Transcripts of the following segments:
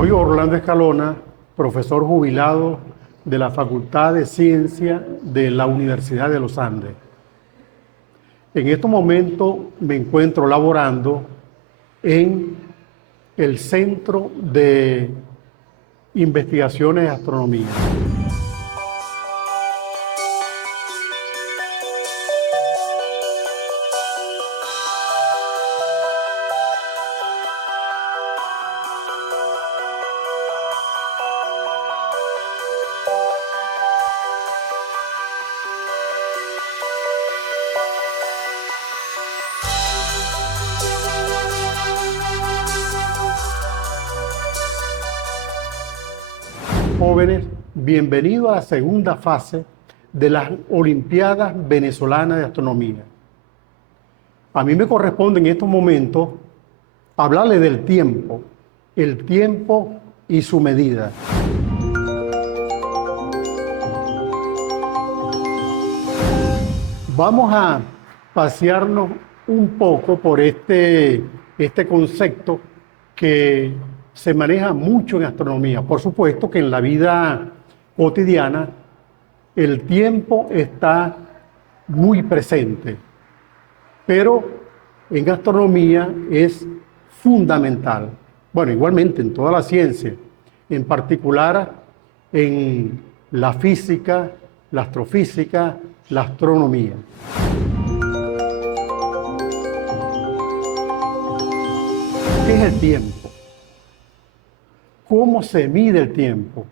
Soy Orlando Escalona, profesor jubilado de la Facultad de Ciencia de la Universidad de los Andes. En estos momentos me encuentro laborando en el Centro de Investigaciones de Astronomía. Jóvenes, bienvenidos a la segunda fase de las Olimpiadas Venezolanas de Astronomía. A mí me corresponde en estos momentos hablarles del tiempo, el tiempo y su medida. Vamos a pasearnos un poco por este concepto que se maneja mucho en astronomía. Por supuesto que en la vida cotidiana el tiempo está muy presente, pero en astronomía es fundamental. Bueno, igualmente en toda la ciencia, en particular en la física, la astrofísica, la astronomía. ¿Qué es el tiempo? ¿Cómo se mide el tiempo?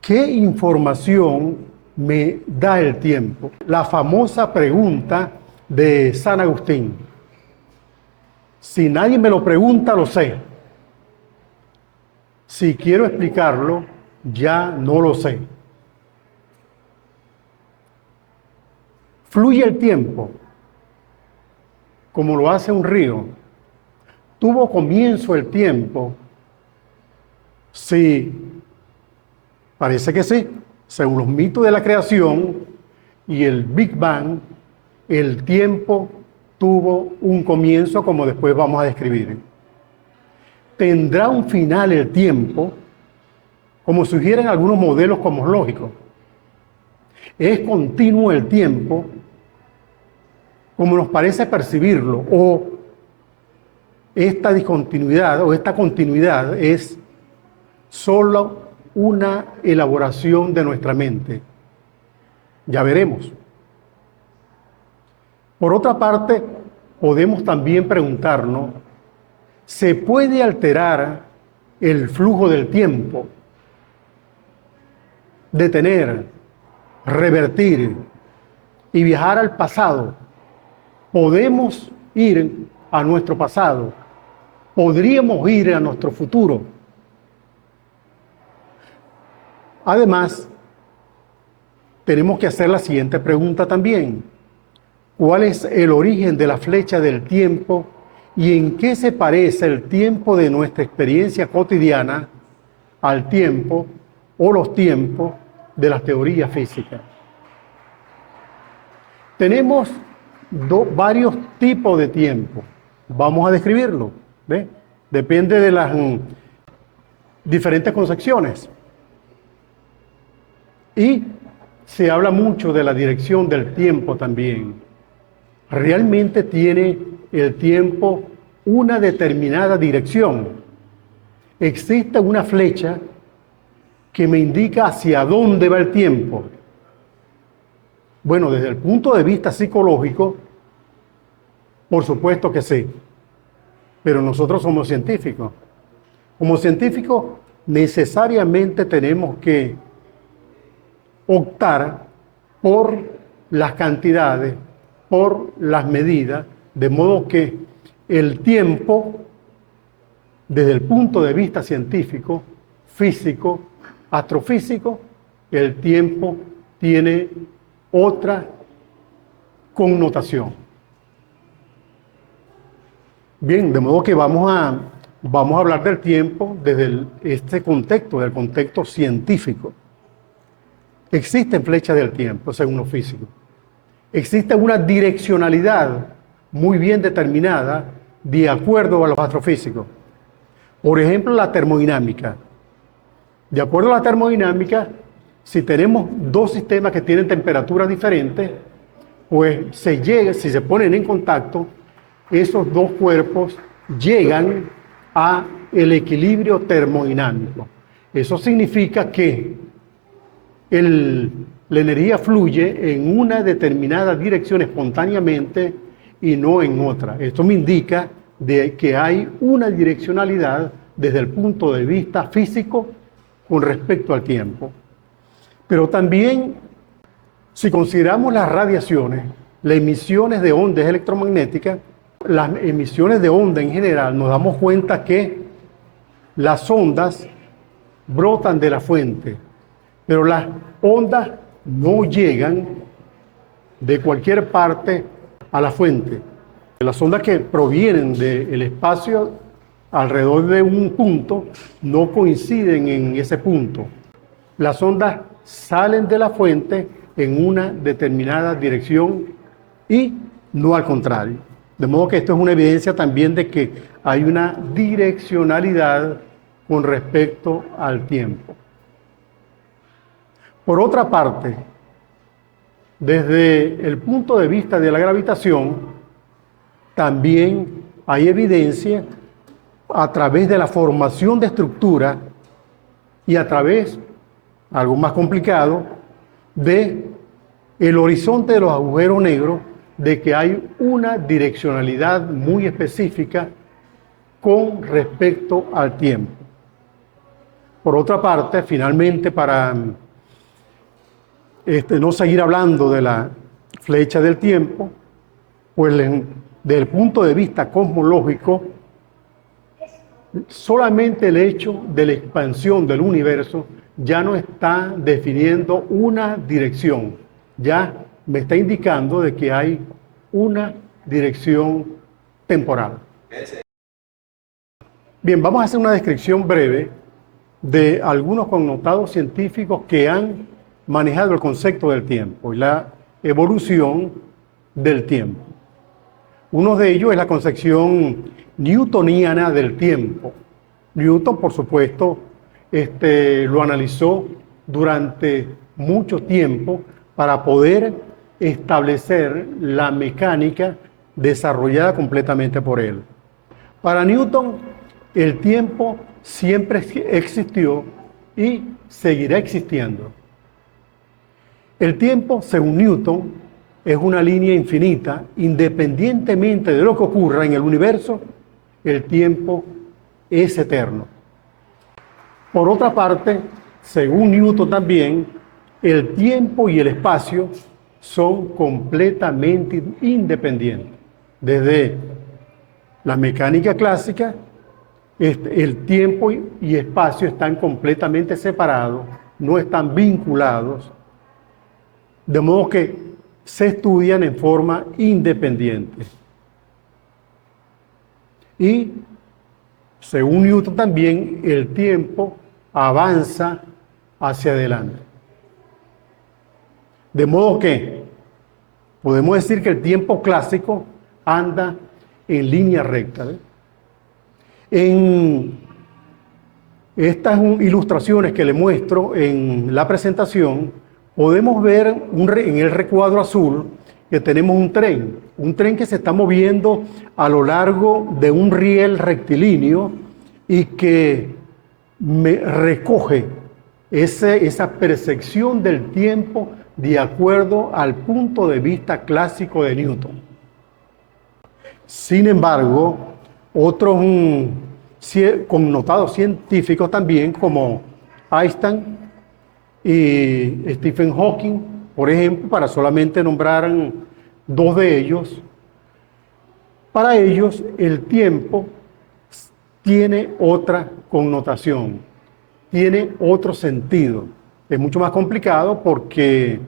¿Qué información me da el tiempo? La famosa pregunta de San Agustín. Si nadie me lo pregunta, lo sé. Si quiero explicarlo, ya no lo sé. Fluye el tiempo, como lo hace un río. Tuvo comienzo el tiempo. Sí, parece que sí. Según los mitos de la creación y el Big Bang, el tiempo tuvo un comienzo, como después vamos a describir. ¿Tendrá un final el tiempo? Como sugieren algunos modelos cosmológicos. ¿Es continuo el tiempo, como nos parece percibirlo? ¿O esta discontinuidad o esta continuidad es solo una elaboración de nuestra mente? Ya veremos. Por otra parte, podemos también preguntarnos, ¿se puede alterar el flujo del tiempo? Detener, revertir y viajar al pasado. ¿Podemos ir a nuestro pasado? ¿Podríamos ir a nuestro futuro? Además, tenemos que hacer la siguiente pregunta también. ¿Cuál es el origen de la flecha del tiempo y en qué se parece el tiempo de nuestra experiencia cotidiana al tiempo o los tiempos de las teorías físicas? Tenemos varios tipos de tiempo. Vamos a describirlo, ¿ve? Depende de las diferentes concepciones. Y se habla mucho de la dirección del tiempo también. ¿Realmente tiene el tiempo una determinada dirección? ¿Existe una flecha que me indica hacia dónde va el tiempo? Bueno, desde el punto de vista psicológico, por supuesto que sí. Pero nosotros somos científicos. Como científicos, necesariamente tenemos que optar por las cantidades, por las medidas, de modo que el tiempo, desde el punto de vista científico, físico, astrofísico, el tiempo tiene otra connotación. Bien, de modo que vamos a hablar del tiempo desde este contexto, del contexto científico. Existen flechas del tiempo, según los físicos. Existe una direccionalidad muy bien determinada de acuerdo a los astrofísicos. Por ejemplo, la termodinámica. De acuerdo a la termodinámica, si tenemos dos sistemas que tienen temperaturas diferentes, pues si se ponen en contacto, esos dos cuerpos llegan a el equilibrio termodinámico. Eso significa que la energía fluye en una determinada dirección espontáneamente y no en otra. Esto me indica de que hay una direccionalidad desde el punto de vista físico con respecto al tiempo. Pero también, si consideramos las radiaciones, las emisiones de ondas electromagnéticas, las emisiones de onda en general, nos damos cuenta que las ondas brotan de la fuente, pero las ondas no llegan de cualquier parte a la fuente. Las ondas que provienen del espacio alrededor de un punto no coinciden en ese punto. Las ondas salen de la fuente en una determinada dirección y no al contrario. De modo que esto es una evidencia también de que hay una direccionalidad con respecto al tiempo. Por otra parte, desde el punto de vista de la gravitación, también hay evidencia a través de la formación de estructura y a través, algo más complicado, de el horizonte de los agujeros negros, de que hay una direccionalidad muy específica con respecto al tiempo. Por otra parte, finalmente, para no seguir hablando de la flecha del tiempo, pues desde el punto de vista cosmológico, solamente el hecho de la expansión del universo ya no está definiendo una dirección, ya me está indicando de que hay una dirección temporal. Bien, vamos a hacer una descripción breve de algunos connotados científicos que han manejado el concepto del tiempo y la evolución del tiempo. Uno de ellos es la concepción newtoniana del tiempo. Newton, por supuesto, lo analizó durante mucho tiempo para poder establecer la mecánica desarrollada completamente por él. Para Newton, el tiempo siempre existió y seguirá existiendo. El tiempo, según Newton, es una línea infinita. Independientemente de lo que ocurra en el universo, el tiempo es eterno. Por otra parte, según Newton también, el tiempo y el espacio son completamente independientes. Desde la mecánica clásica, el tiempo y espacio están completamente separados, no están vinculados, de modo que se estudian en forma independiente. Y, según Newton también, el tiempo avanza hacia adelante. De modo que podemos decir que el tiempo clásico anda en línea recta. En estas ilustraciones que le muestro en la presentación, podemos ver en el recuadro azul que tenemos un tren que se está moviendo a lo largo de un riel rectilíneo y que recoge esa percepción del tiempo de acuerdo al punto de vista clásico de Newton. Sin embargo, otros connotados científicos también, como Einstein y Stephen Hawking, por ejemplo, para solamente nombrar dos de ellos, para ellos el tiempo tiene otra connotación, tiene otro sentido. Es mucho más complicado porque,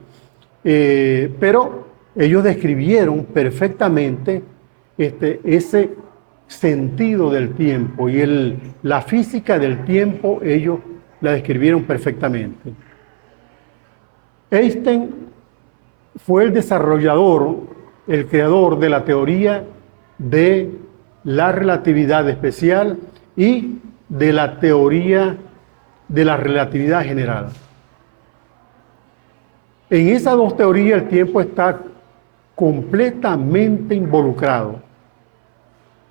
pero ellos describieron perfectamente ese sentido del tiempo y la física del tiempo, ellos la describieron perfectamente. Einstein fue el desarrollador, el creador de la teoría de la relatividad especial y de la teoría de la relatividad general. En esas dos teorías el tiempo está completamente involucrado.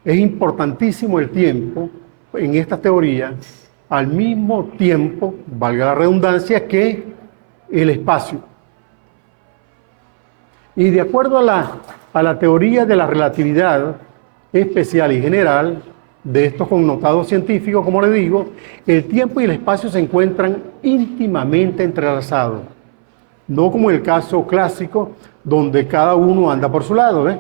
Es importantísimo el tiempo en esta teoría, al mismo tiempo, valga la redundancia, que el espacio. Y de acuerdo a la teoría de la relatividad especial y general, de estos connotados científicos, como les digo, el tiempo y el espacio se encuentran íntimamente entrelazados. No como en el caso clásico, donde cada uno anda por su lado, ¿ves?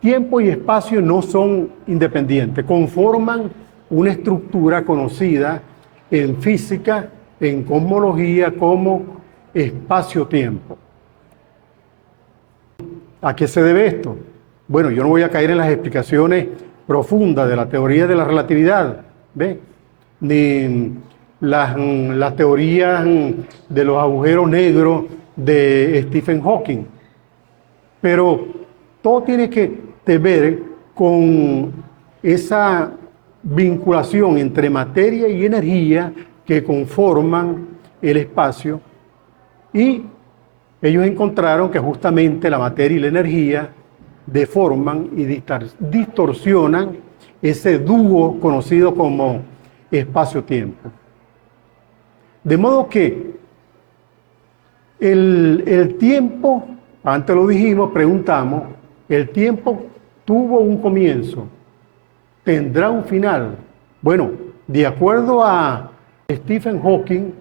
Tiempo y espacio no son independientes, conforman una estructura conocida en física, en cosmología, como espacio-tiempo. ¿A qué se debe esto? Bueno, yo no voy a caer en las explicaciones profundas de la teoría de la relatividad, ¿ves? Ni las teorías de los agujeros negros de Stephen Hawking. Pero todo tiene que ver con esa vinculación entre materia y energía que conforman el espacio, y ellos encontraron que justamente la materia y la energía deforman y distorsionan ese dúo conocido como espacio-tiempo. De modo que el tiempo, antes lo dijimos, preguntamos, el tiempo tuvo un comienzo, tendrá un final. Bueno, de acuerdo a Stephen Hawking,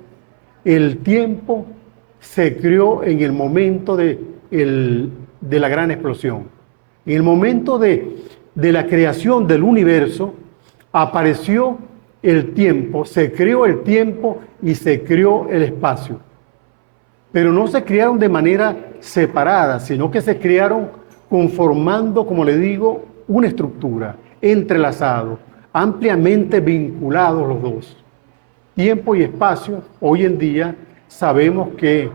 el tiempo se creó en el momento de la gran explosión. En el momento de la creación del universo, apareció el tiempo, se creó el tiempo y se creó el espacio. Pero no se crearon de manera separada, sino que se crearon conformando, como le digo, una estructura, entrelazados, ampliamente vinculados los dos. Tiempo y espacio, hoy en día, sabemos que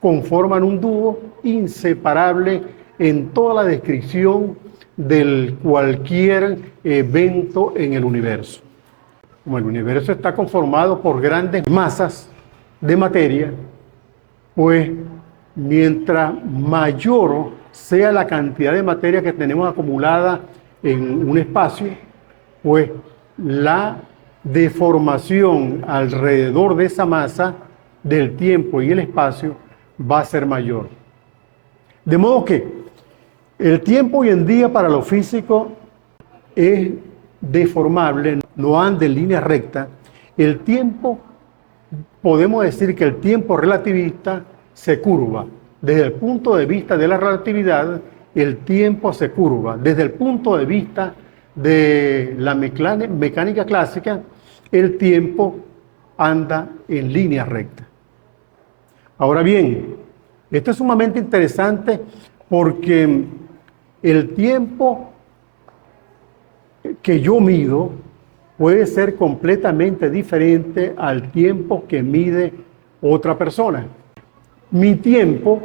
conforman un dúo inseparable en toda la descripción de cualquier evento en el universo. Como el universo está conformado por grandes masas de materia, pues mientras mayor sea la cantidad de materia que tenemos acumulada en un espacio, pues la deformación alrededor de esa masa del tiempo y el espacio va a ser mayor. De modo que el tiempo hoy en día para los físicos es deformable, no anda en línea recta. El tiempo, podemos decir que el tiempo relativista se curva. Desde el punto de vista de la relatividad, el tiempo se curva. Desde el punto de vista de la mecánica clásica, el tiempo anda en línea recta. Ahora bien, esto es sumamente interesante porque el tiempo que yo mido puede ser completamente diferente al tiempo que mide otra persona. Mi tiempo,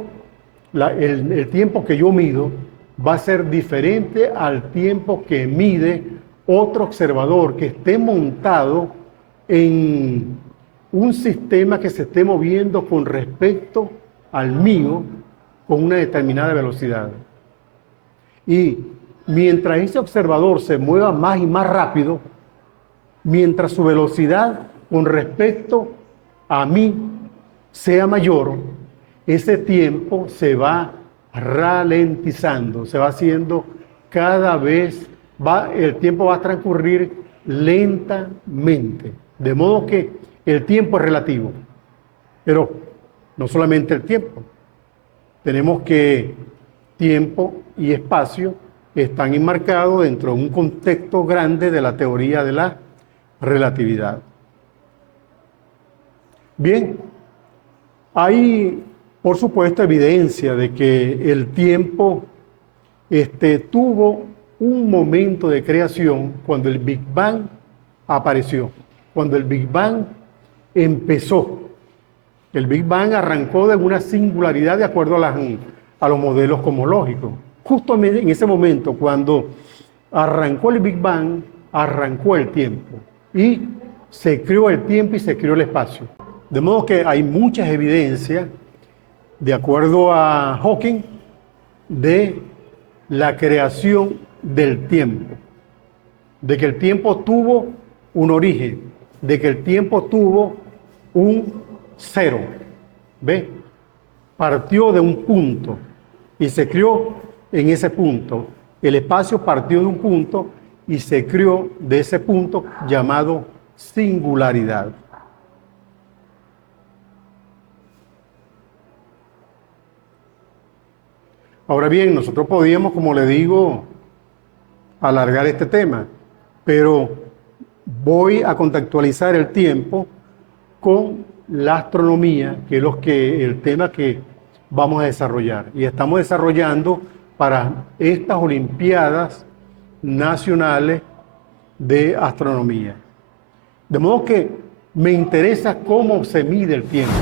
el tiempo que yo mido, va a ser diferente al tiempo que mide otro observador que esté montado en un sistema que se esté moviendo con respecto al mío con una determinada velocidad. Y mientras ese observador se mueva más y más rápido, mientras su velocidad con respecto a mí sea mayor, ese tiempo se va ralentizando, se va haciendo cada vez, el tiempo va a transcurrir lentamente. De modo que el tiempo es relativo. Pero no solamente el tiempo. Tenemos que tiempo y espacio están enmarcados dentro de un contexto grande de la teoría de la relatividad. Bien, hay, por supuesto, evidencia de que el tiempo tuvo un momento de creación cuando el Big Bang apareció, cuando el Big Bang empezó. El Big Bang arrancó de una singularidad de acuerdo a los modelos cosmológicos. Justo en ese momento, cuando arrancó el Big Bang, arrancó el tiempo. Y se creó el tiempo y se creó el espacio. De modo que hay muchas evidencias, de acuerdo a Hawking, de la creación del tiempo, de que el tiempo tuvo un origen, de que el tiempo tuvo un cero, ¿ve? Partió de un punto y se creó en ese punto. El espacio partió de un punto y se creó de ese punto llamado singularidad. Ahora bien, nosotros podíamos, como le digo, alargar este tema, pero voy a contextualizar el tiempo con la astronomía, que es el tema que vamos a desarrollar. Y estamos desarrollando para estas Olimpiadas Nacionales de Astronomía. De modo que me interesa cómo se mide el tiempo.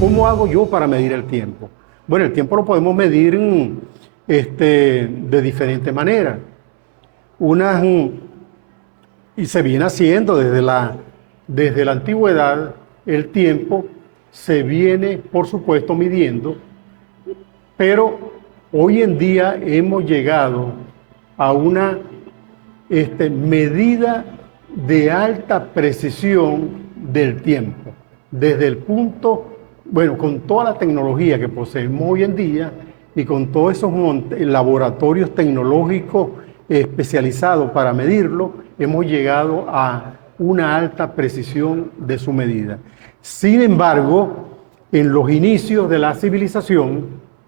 ¿Cómo hago yo para medir el tiempo? Bueno, el tiempo lo podemos medir de diferentes maneras. Y se viene haciendo desde la antigüedad, el tiempo se viene, por supuesto, midiendo, pero hoy en día hemos llegado a una medida de alta precisión del tiempo, desde el punto, bueno, con toda la tecnología que poseemos hoy en día y con todos esos laboratorios tecnológicos especializados para medirlo, hemos llegado a una alta precisión de su medida. Sin embargo, en los inicios de la civilización,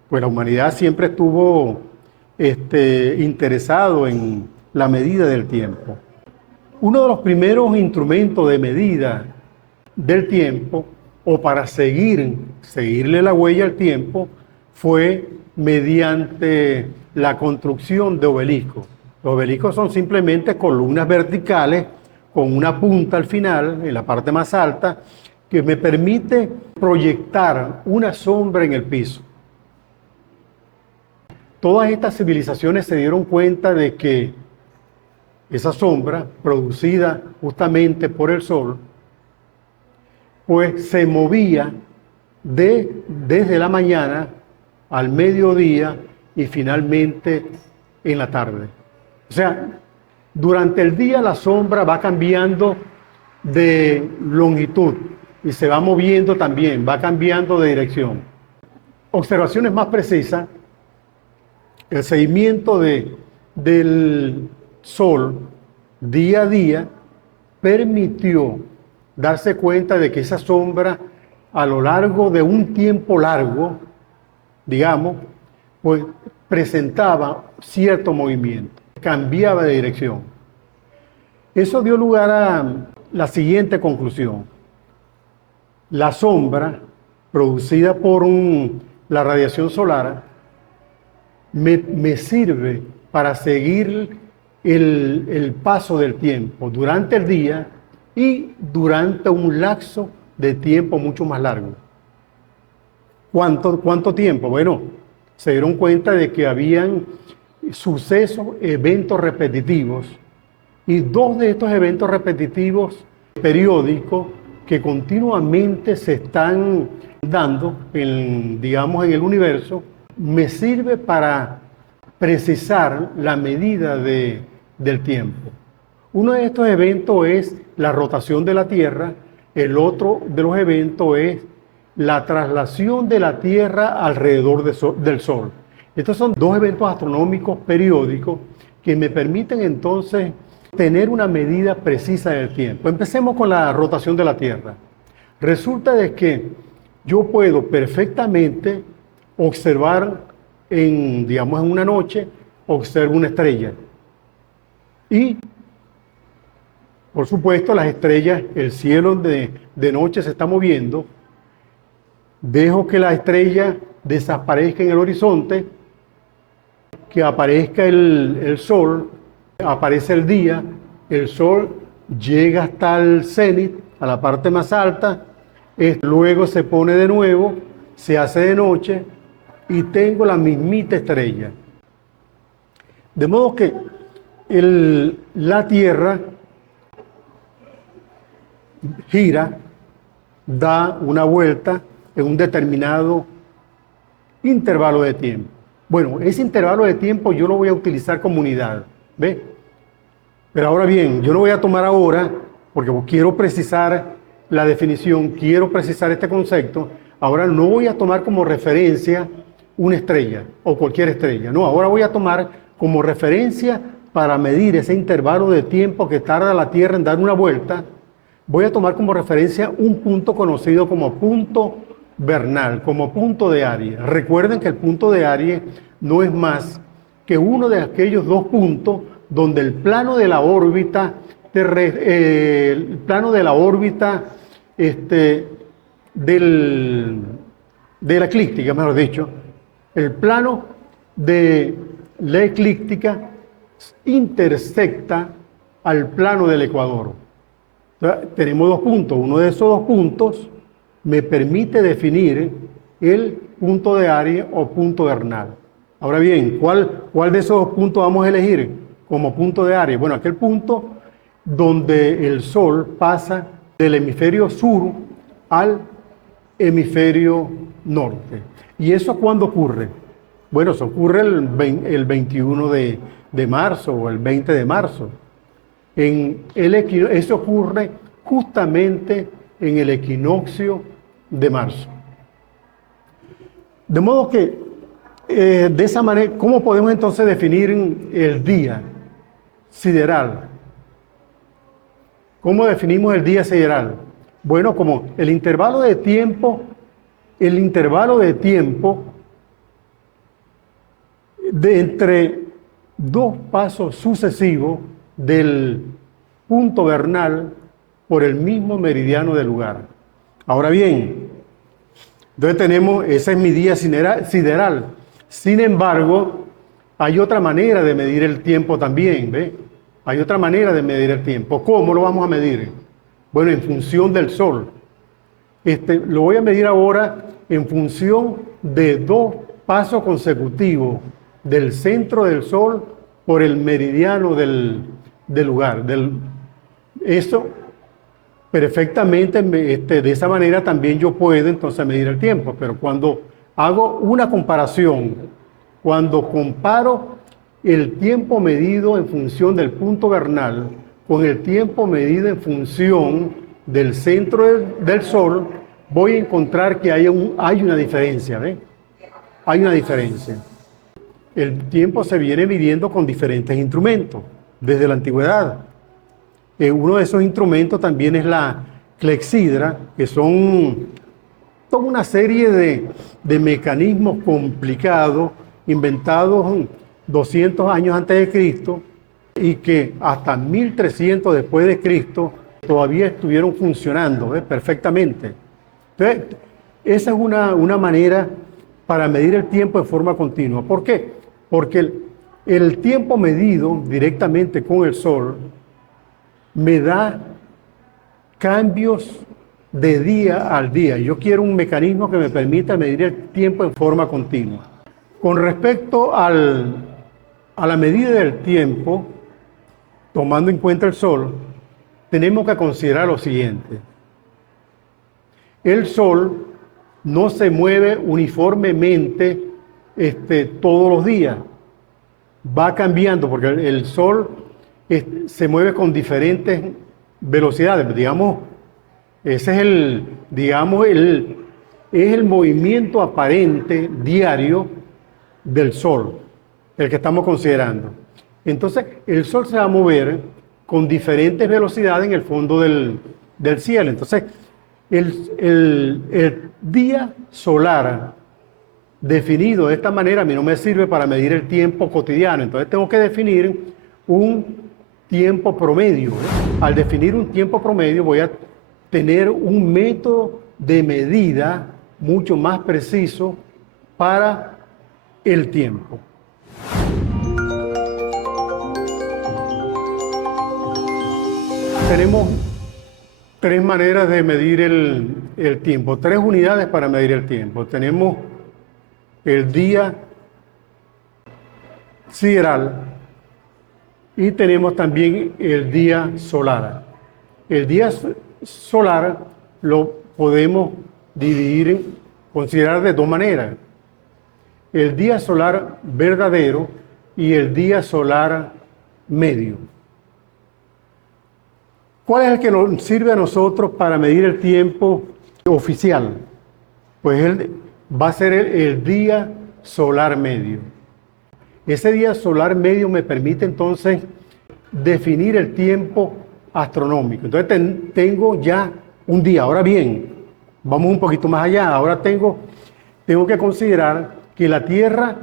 pues la humanidad siempre estuvo interesado en la medida del tiempo. Uno de los primeros instrumentos de medida del tiempo, o para seguirle la huella al tiempo, fue mediante la construcción de obeliscos. Los obeliscos son simplemente columnas verticales con una punta al final, en la parte más alta, que me permite proyectar una sombra en el piso. Todas estas civilizaciones se dieron cuenta de que esa sombra, producida justamente por el sol, pues se movía desde la mañana al mediodía y finalmente en la tarde. O sea, durante el día la sombra va cambiando de longitud y se va moviendo también, va cambiando de dirección. Observaciones más precisas, el seguimiento del sol día a día permitió darse cuenta de que esa sombra a lo largo de un tiempo largo, digamos, pues presentaba cierto movimiento, cambiaba de dirección. Eso dio lugar a la siguiente conclusión. La sombra producida por la radiación solar me sirve para seguir el paso del tiempo durante el día y durante un lapso de tiempo mucho más largo. ¿Cuánto tiempo? Bueno, se dieron cuenta de que habían sucesos, eventos repetitivos, y dos de estos eventos repetitivos periódicos que continuamente se están dando digamos, en el universo, me sirve para precisar la medida del tiempo. Uno de estos eventos es la rotación de la Tierra, el otro de los eventos es la traslación de la Tierra alrededor del Sol. Estos son dos eventos astronómicos periódicos que me permiten entonces tener una medida precisa del tiempo. Empecemos con la rotación de la Tierra. Resulta de que yo puedo perfectamente observar digamos, en una noche, observo una estrella. Y, por supuesto, las estrellas, el cielo de noche se está moviendo. Dejo que la estrella desaparezca en el horizonte, que aparezca el sol, aparece el día, el sol llega hasta el cenit, a la parte más alta, luego se pone de nuevo, se hace de noche y tengo la mismita estrella. De modo que la Tierra gira, da una vuelta en un determinado intervalo de tiempo. Bueno, ese intervalo de tiempo yo lo voy a utilizar como unidad, ¿ve? Pero ahora bien, yo no voy a tomar ahora, porque quiero precisar la definición, quiero precisar este concepto, ahora no voy a tomar como referencia una estrella o cualquier estrella, no, ahora voy a tomar como referencia para medir ese intervalo de tiempo que tarda la Tierra en dar una vuelta, voy a tomar como referencia un punto conocido como punto vernal, como punto de Aries. Recuerden que el punto de Aries no es más que uno de aquellos dos puntos donde el plano de la órbita, el plano de la órbita de la eclíptica, mejor dicho, el plano de la eclíptica intersecta al plano del ecuador. Entonces, tenemos dos puntos. Uno de esos dos puntos me permite definir el punto de Aries o punto vernal. Ahora bien, ¿cuál de esos dos puntos vamos a elegir como punto de Aries? Bueno, aquel punto donde el Sol pasa del hemisferio sur al hemisferio norte. ¿Y eso cuándo ocurre? Bueno, eso ocurre el 21 de marzo o el 20 de marzo. Eso ocurre justamente en el equinoccio de marzo. De modo que, de esa manera, ¿cómo podemos entonces definir el día sideral? ¿Cómo definimos el día sideral? Bueno, como el intervalo de tiempo de entre dos pasos sucesivos del punto vernal por el mismo meridiano del lugar. Ahora bien, entonces tenemos, ese es mi día sideral. Sin embargo, hay otra manera de medir el tiempo también, ¿ve? Hay otra manera de medir el tiempo. ¿Cómo lo vamos a medir? Bueno, en función del Sol. Lo voy a medir ahora en función de dos pasos consecutivos del centro del Sol por el meridiano del lugar. Eso perfectamente, de esa manera también yo puedo entonces medir el tiempo, pero cuando hago una comparación, cuando comparo el tiempo medido en función del punto vernal con el tiempo medido en función del centro del Sol, voy a encontrar que hay una diferencia, ¿ve? Hay una diferencia. El tiempo se viene midiendo con diferentes instrumentos desde la antigüedad. Uno de esos instrumentos también es la clepsidra, que son toda una serie de mecanismos complicados, inventados 200 años antes de Cristo, y que hasta 1300 después de Cristo todavía estuvieron funcionando perfectamente. Entonces, esa es una manera para medir el tiempo de forma continua. ¿Por qué? Porque el tiempo medido directamente con el Sol me da cambios de día al día. Yo quiero un mecanismo que me permita medir el tiempo en forma continua. Con respecto a la medida del tiempo, tomando en cuenta el Sol, tenemos que considerar lo siguiente. El Sol no se mueve uniformemente todos los días. Va cambiando porque el Sol se mueve con diferentes velocidades. Digamos, ese es el movimiento aparente diario del Sol, el que estamos considerando. Entonces, el Sol se va a mover con diferentes velocidades en el fondo del cielo. Entonces, el día solar definido de esta manera a mí no me sirve para medir el tiempo cotidiano. Entonces, tengo que definir un tiempo promedio. Al definir un tiempo promedio voy a tener un método de medida mucho más preciso para el tiempo. Tenemos tres maneras de medir el tiempo, tres unidades para medir el tiempo. Tenemos el día sideral, y tenemos también el día solar. El día solar lo podemos dividir, considerar de dos maneras. El día solar verdadero y el día solar medio. ¿Cuál es el que nos sirve a nosotros para medir el tiempo oficial? Pues va a ser el día solar medio. Ese día solar medio me permite entonces definir el tiempo astronómico. Entonces tengo ya un día. Ahora bien, vamos un poquito más allá. Ahora tengo que considerar que la Tierra,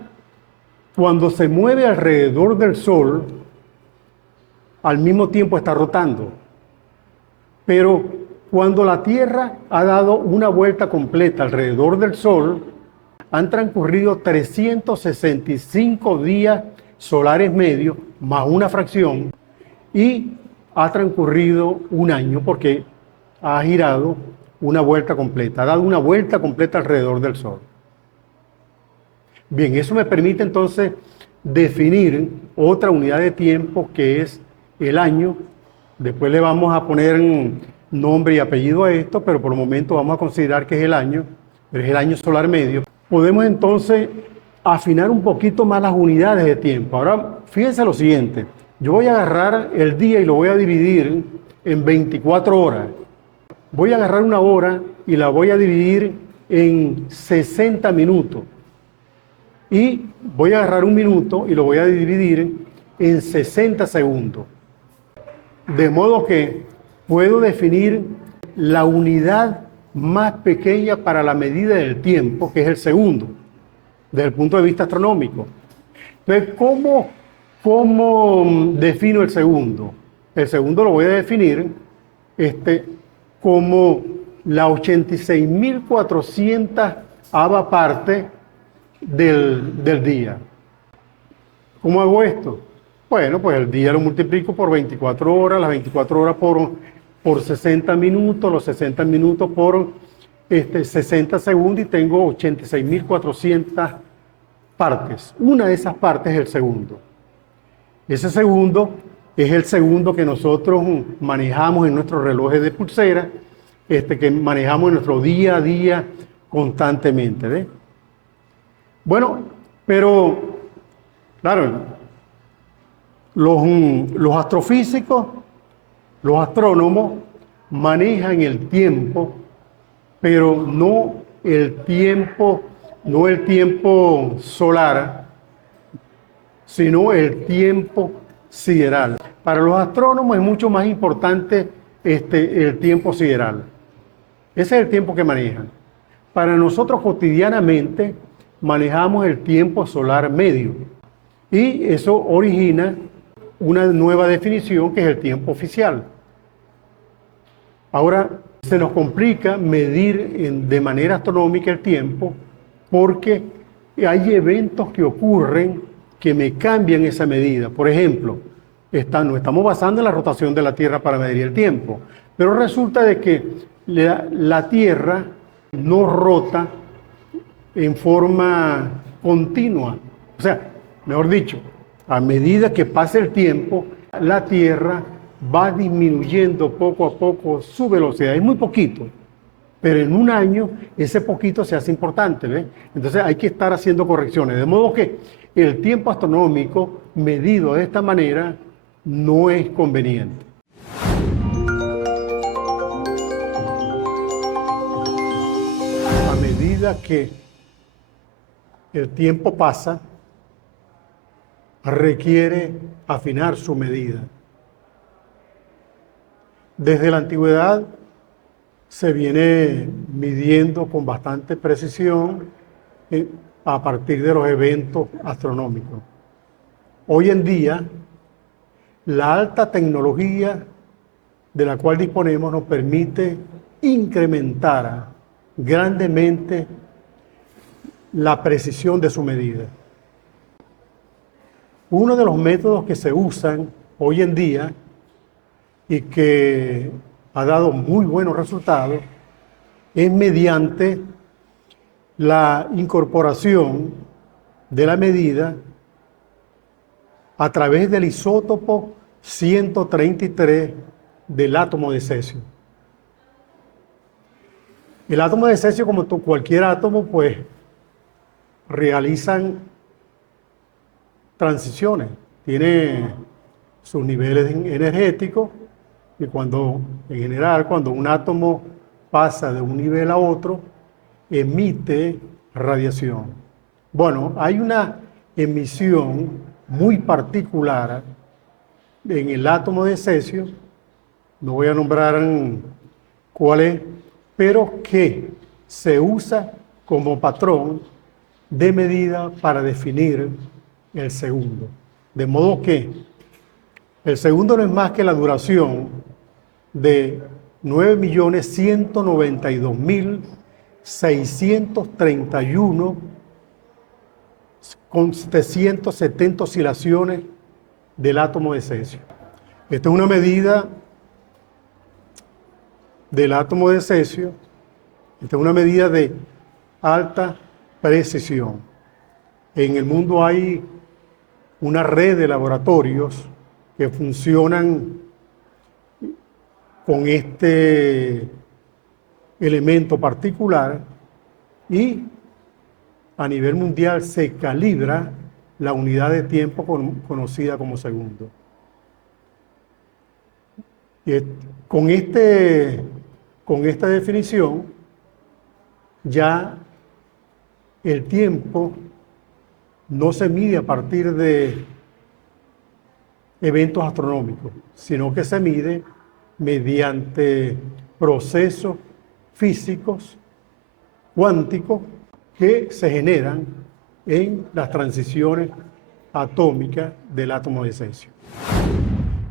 cuando se mueve alrededor del Sol, al mismo tiempo está rotando. Pero cuando la Tierra ha dado una vuelta completa alrededor del Sol, han transcurrido 365 días solares medios, más una fracción, y ha transcurrido un año porque ha girado una vuelta completa, ha dado una vuelta completa alrededor del Sol. Bien, eso me permite entonces definir otra unidad de tiempo que es el año. Después le vamos a poner nombre y apellido a esto, pero por el momento vamos a considerar que es el año, pero es el año solar medio. Podemos entonces afinar un poquito más las unidades de tiempo. Ahora, fíjense lo siguiente. Yo voy a agarrar el día y lo voy a dividir en 24 horas. Voy a agarrar una hora y la voy a dividir en 60 minutos. Y voy a agarrar un minuto y lo voy a dividir en 60 segundos. De modo que puedo definir la unidad más pequeña para la medida del tiempo, que es el segundo, desde el punto de vista astronómico. Entonces, ¿cómo defino el segundo? El segundo lo voy a definir como la 86.400ava parte del día. ¿Cómo hago esto? Bueno, pues el día lo multiplico por 24 horas, las 24 horas por 60 minutos, los 60 minutos por 60 segundos y tengo 86.400 partes. Una de esas partes es el segundo. Ese segundo es el segundo que nosotros manejamos en nuestros relojes de pulsera, que manejamos en nuestro día a día constantemente. ¿Ves? Bueno, pero claro, los astrofísicos, los astrónomos manejan el tiempo, pero no el tiempo solar, sino el tiempo sideral. Para los astrónomos es mucho más importante el tiempo sideral. Ese es el tiempo que manejan. Para nosotros cotidianamente manejamos el tiempo solar medio y eso origina una nueva definición que es el tiempo oficial. Ahora, se nos complica medir de manera astronómica el tiempo porque hay eventos que ocurren que me cambian esa medida. Por ejemplo, nos estamos basando en la rotación de la Tierra para medir el tiempo, pero resulta de que la Tierra no rota en forma continua. O sea, mejor dicho, a medida que pasa el tiempo, la Tierra va disminuyendo poco a poco su velocidad. Es muy poquito, pero en un año ese poquito se hace importante, ¿ves? Entonces hay que estar haciendo correcciones. De modo que el tiempo astronómico medido de esta manera no es conveniente. A medida que el tiempo pasa, requiere afinar su medida. Desde la antigüedad se viene midiendo con bastante precisión a partir de los eventos astronómicos. Hoy en día, la alta tecnología de la cual disponemos nos permite incrementar grandemente la precisión de su medida. Uno de los métodos que se usan hoy en día y que ha dado muy buenos resultados es mediante la incorporación de la medida a través del isótopo 133 del átomo de cesio. El átomo de cesio, como cualquier átomo, pues realizan transiciones. Tiene sus niveles energéticos y en general, cuando un átomo pasa de un nivel a otro, emite radiación. Bueno, hay una emisión muy particular en el átomo de cesio, no voy a nombrar cuál es, pero que se usa como patrón de medida para definir el segundo. De modo que el segundo no es más que la duración de 9.192.631 con 770 oscilaciones del átomo de cesio. Esta es una medida del átomo de cesio, esta es una medida de alta precisión. En el mundo hay una red de laboratorios que funcionan con este elemento particular y a nivel mundial se calibra la unidad de tiempo conocida como segundo. Y con esta definición ya el tiempo no se mide a partir de eventos astronómicos, sino que se mide mediante procesos físicos cuánticos que se generan en las transiciones atómicas del átomo de cesio.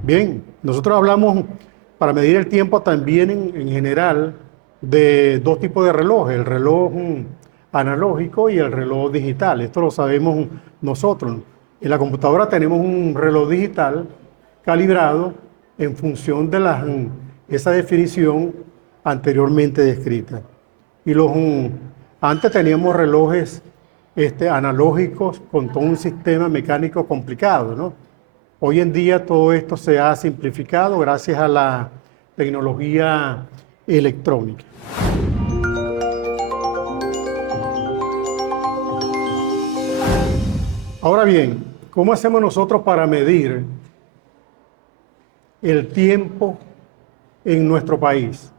Bien, nosotros hablamos para medir el tiempo también en general de dos tipos de relojes, el reloj analógico y el reloj digital. Esto lo sabemos nosotros. En la computadora tenemos un reloj digital calibrado en función de esa definición anteriormente descrita. Y antes teníamos relojes analógicos con todo un sistema mecánico complicado, ¿no? Hoy en día todo esto se ha simplificado gracias a la tecnología electrónica. Ahora bien, ¿cómo hacemos nosotros para medir el tiempo en nuestro país?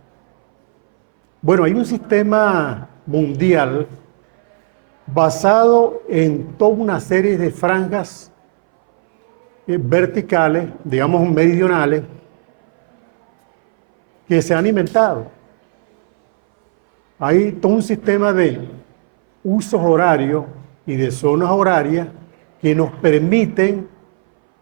Bueno, hay un sistema mundial basado en toda una serie de franjas verticales, digamos meridionales, que se han inventado. Hay todo un sistema de usos horarios y de zonas horarias que nos permiten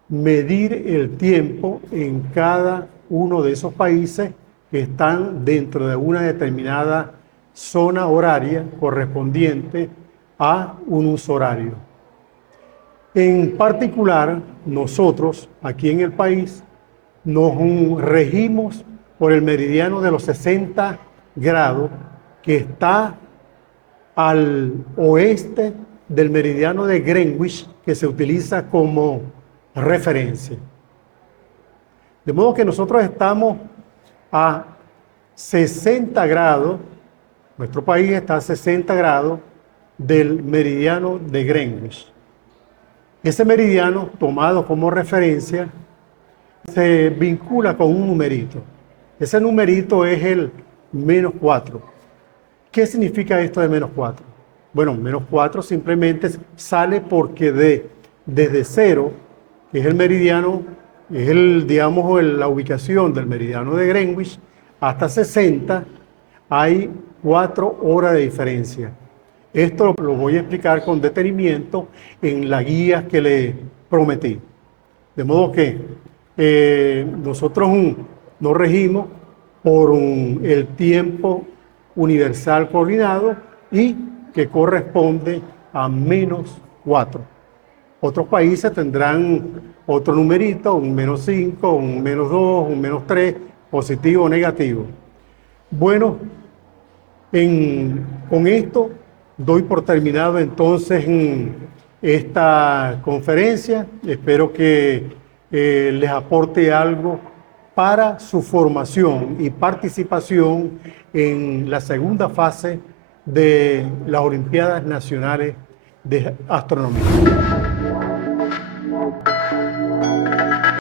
medir el tiempo en cada uno de esos países que están dentro de una determinada zona horaria correspondiente a un uso horario. En particular, nosotros aquí en el país nos regimos por el meridiano de los 60 grados que está al oeste del meridiano de Greenwich, que se utiliza como referencia. De modo que nosotros estamos a 60 grados, nuestro país está a 60 grados del meridiano de Greenwich. Ese meridiano, tomado como referencia, se vincula con un numerito. Ese numerito es el -4. ¿Qué significa esto de -4? Bueno, -4 simplemente sale porque desde 0, que es el meridiano, es la ubicación del meridiano de Greenwich, hasta 60, hay 4 horas de diferencia. Esto lo voy a explicar con detenimiento en la guía que le prometí. De modo que nosotros nos regimos por el tiempo universal coordinado y que corresponde a -4. Otros países tendrán otro numerito, un -5, un -2, un -3, positivo o negativo. Bueno, con esto doy por terminado entonces esta conferencia. Espero que les aporte algo para su formación y participación en la segunda fase de las Olimpiadas Nacionales de Astronomía.